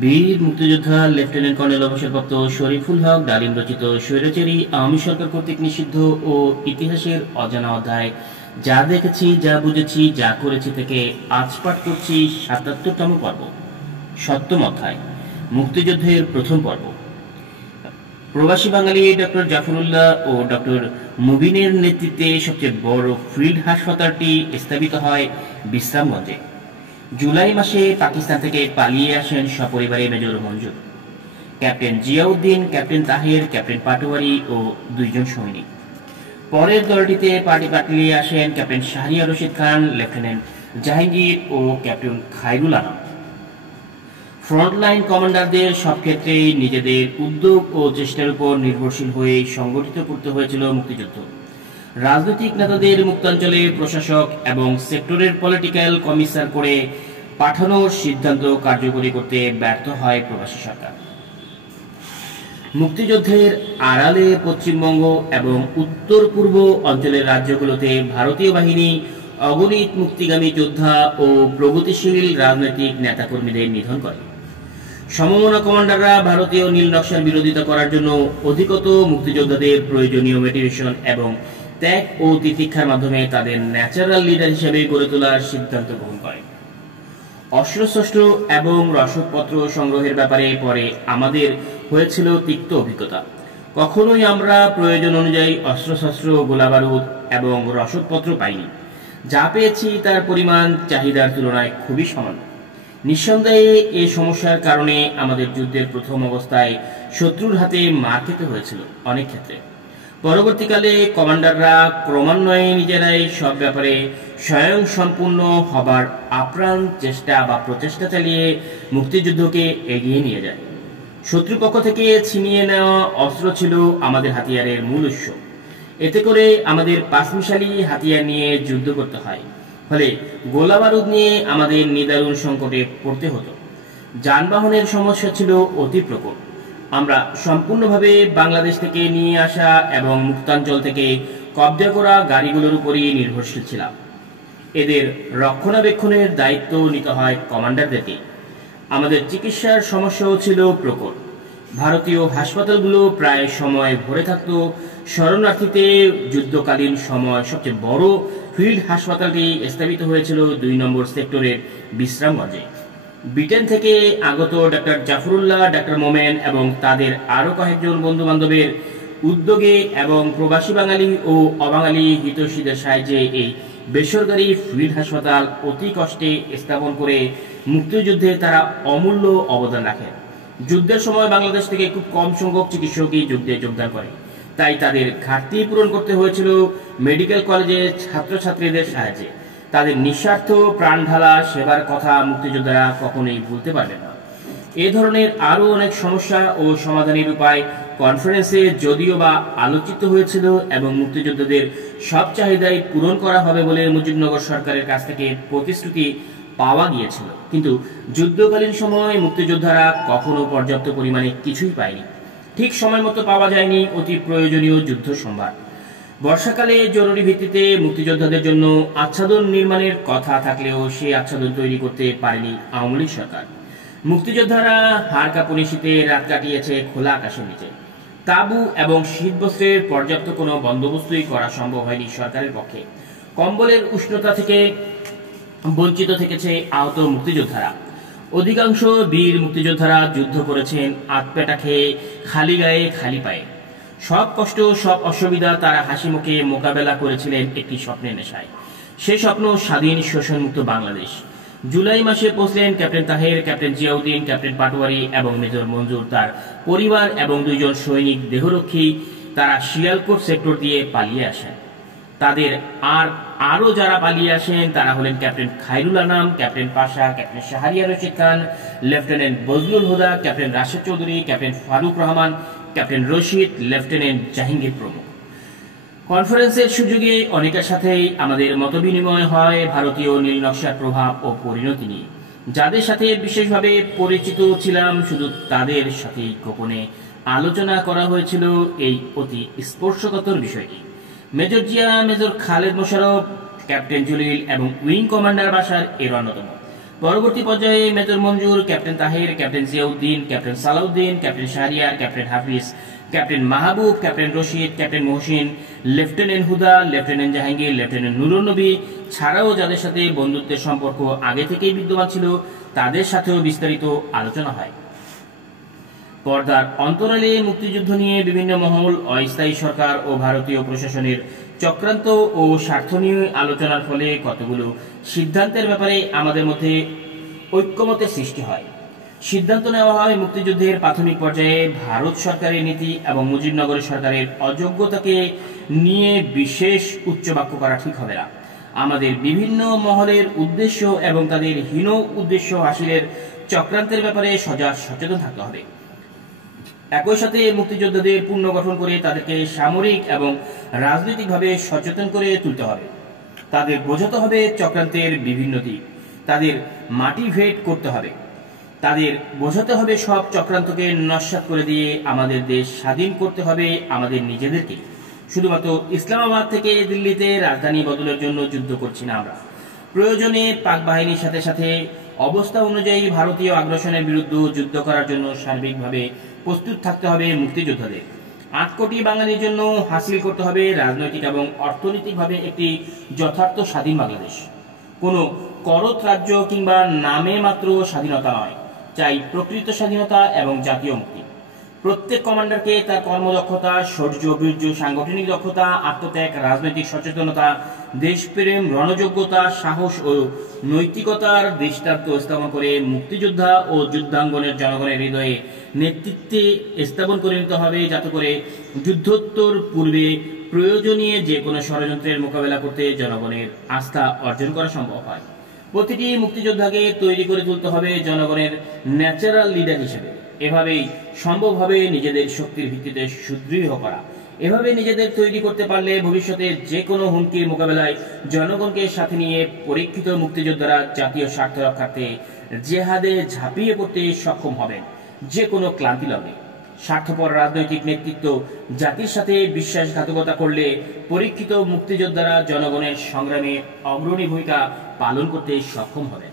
বীর মুক্তিযোদ্ধা lieutenant colonel অবসরপ্রাপ্ত শরীফুল হক ডালিম রচিত স্বৈরাচারী আওয়ামী সরকার কর্তৃক নিষিদ্ধ ও ইতিহাসের অজানা অধ্যায় যা দেখেছি, যা বুঝেছি, যা করেছি থেকে আজ পাঠ করছি ৭৭তম পর্ব, ৭ম অধ্যায়, মুক্তিযুদ্ধের প্রথম পর্ব। প্রবাসী বাঙালি ডক্টর জাফরুল্লাহ ও ডক্টর মুবিনের নেতৃত্বে সবচেয়ে বড় ফিল্ড হাসপাতালটি স্থাপিত হয় বিশ্রামগঞ্জে। জুলাই মাসে পাকিস্তান থেকে পালিয়ে আসেন সপরিবারে major Manzur, captain Ziauddin, captain Taher, captain Patwari ও 2 জন সৈনিক। পরের দলটিতে পালিয়ে আসেন ক্যাপ্টেন শাহরিয়ার রশিদ খান, লেফটেন্যান্ট জাহাঙ্গীর ও ক্যাপ্টেন খায়রুল আলম। ফ্রন্টলাইন কমান্ডারদের সব ক্ষেত্রেই নিজেদের উদ্যোগ ও চেষ্টার উপর নির্ভরশীল হয়ে সংগঠিত করতে হয়েছিল মুক্তিযুদ্ধ। রাজনৈতিক নেতাদের মুক্তাঞ্চলে প্রশাসক এবং সেক্টরের পলিটিক্যাল কমিশনার করে পাঠানোর সিদ্ধান্ত কার্যকরী করতে ব্যর্থ হয় প্রবাসী সরকার। মুক্তিযুদ্ধের আড়ালে পশ্চিমবঙ্গ এবং উত্তর পূর্ব অঞ্চলের রাজ্যগুলোতে ভারতীয় বাহিনী অগণিত মুক্তিগামী যোদ্ধা ও প্রগতিশীল রাজনৈতিক নেতাকর্মীদের নিধন করে। সমমনা কমান্ডাররা ভারতীয় নীল নকশার বিরোধিতা করার জন্য অধিকত মুক্তিযোদ্ধাদের প্রয়োজনীয় মোটিভেশন এবং ত্যাগ ও তিতিক্ষার মাধ্যমে তাদের ন্যাচারাল লিডার হিসেবে গড়ে তোলার সিদ্ধান্ত গ্রহণ করে। অস্ত্রশস্ত্র এবং রসদপত্র সংগ্রহের ব্যাপারে পরে আমাদের হয়েছিল তিক্ত অভিজ্ঞতা। কখনোই আমরা প্রয়োজন অনুযায়ী অস্ত্রশস্ত্র, গোলাবারুদ এবং রসদপত্র পাইনি। যা পেয়েছি তার পরিমাণ চাহিদার তুলনায় খুবই সামান্য। নিঃসন্দেহে এই সমস্যার কারণে আমাদের যুদ্ধের প্রথম অবস্থায় শত্রুর হাতে মার খেতে হয়েছিল অনেক ক্ষেত্রে। পরবর্তীকালে কমান্ডাররা ক্রমান্বয়ে নিজেরাই সব ব্যাপারে স্বয়ং সম্পূর্ণ হবার আপ্রাণ চেষ্টা বা প্রচেষ্টা চালিয়ে মুক্তিযুদ্ধকে এগিয়ে নিয়ে যায়। শত্রুপক্ষ থেকে ছিনিয়ে নেওয়া অস্ত্র ছিল আমাদের হাতিয়ারের মূল উৎস। এতে করে আমাদের পাঁচমিশালি হাতিয়ার নিয়ে যুদ্ধ করতে হয়, ফলে গোলাবারুদ নিয়ে আমাদের নিদারুণ সংকটে পড়তে হতো। যানবাহনের সমস্যা ছিল অতি প্রকট। আমরা সম্পূর্ণভাবে বাংলাদেশ থেকে নিয়ে আসা এবং মুক্তাঞ্চল থেকে কব্জা করা গাড়িগুলোর উপরই নির্ভরশীল ছিলাম। এদের রক্ষণাবেক্ষণের দায়িত্ব নিতে হয় কমান্ডারদেরকে। আমাদের চিকিৎসার সমস্যাও ছিল প্রকট। ভারতীয় হাসপাতালগুলো প্রায় সময় ভরে থাকত। শরণার্থীতে যুদ্ধকালীন সময় সবচেয়ে বড় ফিল্ড হাসপাতালটি স্থাপিত হয়েছিল 2 নম্বর সেক্টরের বিশ্রামগঞ্জে। ব্রিটেন থেকে আগত ডক্টর জাফরুল্লাহ, ডক্টর মোমেন এবং তাদের আরও কয়েকজন বন্ধু বান্ধবের উদ্যোগে এবং প্রবাসী বাঙালি ও অবাঙালি হিতৈষীদের সাহায্যে এই বেসরকারি ফিল্ড হাসপাতাল অতি কষ্টে স্থাপন করে মুক্তিযুদ্ধে তারা অমূল্য অবদান রাখেন। যুদ্ধের সময় বাংলাদেশ থেকে খুব কম সংখ্যক চিকিৎসকই যুদ্ধে যোগদান করে, তাই তাদের ঘাটতি পূরণ করতে হয়েছিল মেডিকেল কলেজের ছাত্রছাত্রীদের সাহায্যে। তাদের নিঃস্বার্থ প্রাণ ঢালা সেবার কথা মুক্তিযোদ্ধারা কখনোই ভুলতে পারবেন না। এ ধরনের আরও অনেক সমস্যা ও সমাধানের উপায় কনফারেন্সে যদিও বা আলোচিত হয়েছিল এবং মুক্তিযোদ্ধাদের সব চাহিদাই পূরণ করা হবে বলে মুজিবনগর সরকারের কাছ থেকে প্রতিশ্রুতি পাওয়া গিয়েছিল, কিন্তু যুদ্ধকালীন সময় মুক্তিযোদ্ধারা কখনো পর্যাপ্ত পরিমাণে কিছুই পায়নি। ঠিক সময় মতো পাওয়া যায়নি অতি প্রয়োজনীয় যুদ্ধ সম্ভার। বর্ষাকালে জরুরি ভিত্তিতে মুক্তিযোদ্ধাদের জন্য আচ্ছাদন নির্মাণের কথা থাকলেও সেই আচ্ছাদন তৈরি করতে পারেনি আওয়ামী লীগ সরকার। মুক্তিযোদ্ধারা হাড় কাঁপুনি শীতে রাত কাটিয়েছে খোলা আকাশের নিচে। তাঁবু এবং শীতবস্ত্রের পর্যাপ্ত কোনো বন্দোবস্তই করা সম্ভব হয়নি সরকারের পক্ষে। কম্বলের উষ্ণতা থেকে বঞ্চিত থেকেছে আহত মুক্তিযোদ্ধারা। অধিকাংশ বীর মুক্তিযোদ্ধারা যুদ্ধ করেছেন আতপেটা খেয়ে, খালি গায়ে, খালি পায়ে। সব কষ্ট, সব অসুবিধা তারা হাসি মুখে মোকাবেলা করেছিলেন একটি স্বপ্নের নেশায়। সে স্বপ্ন স্বাধীন, শোষণমুক্ত বাংলাদেশ। জুলাই মাসে পৌঁছলেন captain Taher, captain Ziauddin, captain Patwari এবং মেজর মঞ্জুর, তার পরিবার এবং 2 জন সৈনিক দেহরক্ষী। তারা শিয়ালকোট সেক্টর দিয়ে পালিয়ে আসেন। তাদের আরও যারা পালিয়ে আসেন তারা হলেন captain Khairul Alam, captain Pasha, captain Shahriar Rashid Khan, lieutenant Bazlul Huda, captain Rashed Chowdhury, captain Farooq Rahman, captain Rashid, lieutenant Jahangir প্রমুখ। কনফারেন্সের সুযোগে অনেকের সাথেই আমাদের মতবিনিময় হয় ভারতীয় নীল নকশার প্রভাব ও পরিণতি নিয়ে। যাদের সাথে বিশেষভাবে পরিচিত ছিলাম শুধু তাদের সাথেই গোপনে আলোচনা করা হয়েছিল এই অতি স্পর্শকাতর বিষয়টি। Major Zia, major Khaled Mosharraf, captain Jalil এবং উইং কমান্ডার বাশার এর অন্যতম। পরবর্তী পর্যায়ে major Manzur, captain Taher, captain Ziauddin, captain Salahuddin, captain Shahriar, captain Hafiz, captain Mahbub, captain Rashid, captain Mohsin, lieutenant Huda, lieutenant Jahangir, lieutenant Nurun Nabi ছাড়াও যাদের সাথে বন্ধুত্বের সম্পর্ক আগে থেকেই বিদ্যমান ছিল তাদের সাথেও বিস্তারিত আলোচনা হয়। পর্দার অন্তরালে মুক্তিযুদ্ধ নিয়ে বিভিন্ন মহল, অস্থায়ী সরকার ও ভারতীয় প্রশাসনের চক্রান্ত ও স্বার্থ নিয়ে আলোচনার ফলে কতগুলো সিদ্ধান্তের ব্যাপারে আমাদের মধ্যে ঐক্যমতের সৃষ্টি হয়। সিদ্ধান্ত নেওয়া হয় মুক্তিযুদ্ধের প্রাথমিক পর্যায়ে ভারত সরকারের নীতি এবং মুজিবনগর সরকারের অযোগ্যতাকে নিয়ে বিশেষ উচ্চবাক্য করা ঠিক হবে না। আমাদের বিভিন্ন মহলের উদ্দেশ্য এবং তাদের হীন উদ্দেশ্য হাসিলের চক্রান্তের ব্যাপারে সজাগ সচেতন থাকতে হবে। একই সাথে মুক্তিযোদ্ধাদের পুনর্গঠন করে তাদেরকে সামরিক এবং রাজনৈতিকভাবে সচেতন করে তুলতে হবে। তাদের বোঝাতে হবে চক্রান্তের বিভিন্ন দিক, তাদের মোটিভেট করতে হবে, তাদের বোঝাতে হবে সব চক্রান্তকে নস্যাৎ করে দিয়ে আমাদের দেশ স্বাধীন করতে হবে আমাদের নিজেদেরকে। শুধুমাত্র ইসলামাবাদ থেকে দিল্লিতে রাজধানী বদলের জন্য যুদ্ধ করছি না আমরা। প্রয়োজনে পাক বাহিনীর সাথে সাথে অবস্থা অনুযায়ী ভারতীয় আগ্রাসনের বিরুদ্ধে যুদ্ধ করার জন্য সার্বিকভাবে প্রস্তুত থাকতে হবে মুক্তিযোদ্ধাদের। ৮ কোটি বাঙালির জন্য হাসিল করতে হবে রাজনৈতিক এবং অর্থনৈতিকভাবে একটি যথার্থ স্বাধীন বাংলাদেশ। কোনো করত রাজ্য কিংবা নামে মাত্র স্বাধীনতা নয়, চাই প্রকৃত স্বাধীনতা এবং জাতীয় মুক্তি। প্রত্যেক কমান্ডারকে তার কর্মদক্ষতা, শৌর্য, বীর্য, সাংগঠনিক দক্ষতা, আত্মত্যাগ, রাজনৈতিক সচেতনতা, দেশপ্রেম, রণযোগ্যতা, সাহস ও নৈতিকতার দৃষ্টান্ত স্থাপন করে মুক্তিযোদ্ধা ও যুদ্ধাঙ্গনের জনগণের হৃদয়ে নেতৃত্বে স্থাপন করে নিতে হবে, যাতে করে যুদ্ধোত্তর পূর্বে প্রয়োজনীয় যে কোনো ষড়যন্ত্রের মোকাবেলা করতে জনগণের আস্থা অর্জন করা সম্ভব হয়। প্রতিটি মুক্তিযোদ্ধাকে তৈরি করে তুলতে হবে জনগণের ন্যাচারাল লিডার হিসেবে। এভাবেই সম্ভব হবে নিজেদের শক্তির ভিত্তিতে সুদৃঢ় করা। এভাবে নিজেদের তৈরি করতে পারলে ভবিষ্যতে যে কোনো হুমকির মোকাবেলায় জনগণকে সাথে নিয়ে পরীক্ষিত মুক্তিযোদ্ধারা জাতীয় স্বার্থ রক্ষার্থে জেহাদে ঝাঁপিয়ে পড়তে সক্ষম হবেন যে কোনো ক্লান্তি লগ্নে। স্বার্থপর রাজনৈতিক নেতৃত্ব জাতির সাথে বিশ্বাসঘাতকতা করলে পরীক্ষিত মুক্তিযোদ্ধারা জনগণের সংগ্রামে অগ্রণী ভূমিকা পালন করতে সক্ষম হবেন।